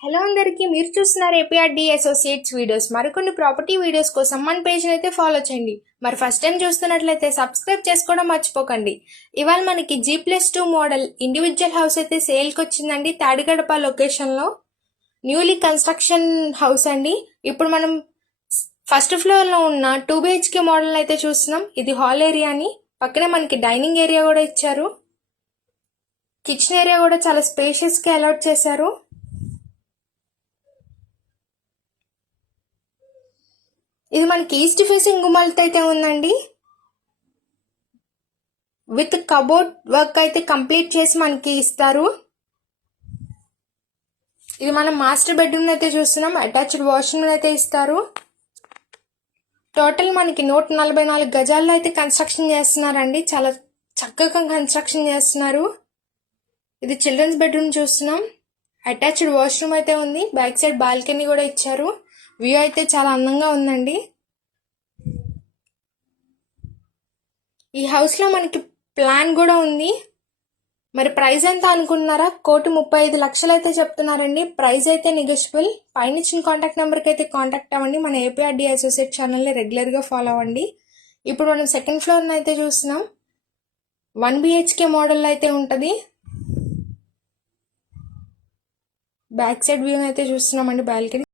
Hello అందరికీ, మీరు చూస్తున్నారు ఏపీఆర్డి అసోసియేట్స్ వీడియోస్. మరికొన్ని ప్రాపర్టీ వీడియోస్ కోసం మన పేజ్ని అయితే ఫాలో చేయండి. మరి ఫస్ట్ టైం చూస్తున్నట్లయితే సబ్స్క్రైబ్ చేసుకోవడం మర్చిపోకండి. ఇవాళ మనకి G+2 మోడల్ ఇండివిజువల్ హౌస్ అయితే సేల్కి వచ్చిందండి. తాడిగడప లొకేషన్లో న్యూలీ కన్స్ట్రక్షన్ హౌస్ అండి. ఇప్పుడు మనం ఫస్ట్ ఫ్లోర్లో ఉన్న 2 BHK మోడల్ అయితే చూస్తున్నాం. ఇది హాల్ ఏరియా అని. పక్కనే మనకి డైనింగ్ ఏరియా కూడా ఇచ్చారు. కిచెన్ ఏరియా కూడా చాలా స్పేషియస్గా అలాట్ చేశారు. ఇది మనకి ఈస్ట్ ఫేసింగ్ గుమ్మలతో అయితే ఉందండి. విత్ కబోర్డ్ వర్క్ అయితే కంప్లీట్ చేసి మనకి ఇస్తారు. ఇది మనం మాస్టర్ బెడ్రూమ్ అయితే చూస్తున్నాం. అటాచ్డ్ వాష్రూమ్ అయితే ఇస్తారు. టోటల్ మనకి 144 గజాల్లో అయితే కన్స్ట్రక్షన్ చేస్తున్నారండి. చాలా చక్కగా కన్స్ట్రక్షన్ చేస్తున్నారు. ఇది చిల్డ్రన్స్ బెడ్రూమ్ చూస్తున్నాం. అటాచ్డ్ వాష్రూమ్ అయితే ఉంది. బ్యాక్ సైడ్ బాల్కనీ కూడా ఇచ్చారు. వ్యూ అయితే చాలా అందంగా ఉందండి. ఈ హౌస్లో మనకి ప్లాన్ కూడా ఉంది. మరి ప్రైస్ ఎంత అనుకుంటున్నారా? 1,35,00,000 అయితే చెప్తున్నారండి. ప్రైస్ అయితే నెగోషియబుల్. పైన ఇచ్చిన కాంటాక్ట్ నెంబర్కి అయితే కాంటాక్ట్ అవ్వండి. మన ఏపీఆర్డి అసోసియేట్ ఛానల్ని రెగ్యులర్గా ఫాలో అవ్వండి. ఇప్పుడు మనం సెకండ్ ఫ్లోర్ని అయితే చూస్తున్నాం. 1 BHK మోడల్ అయితే ఉంటుంది. బ్యాక్ సైడ్ వ్యూ అయితే చూస్తున్నామండి, బాల్కనీ.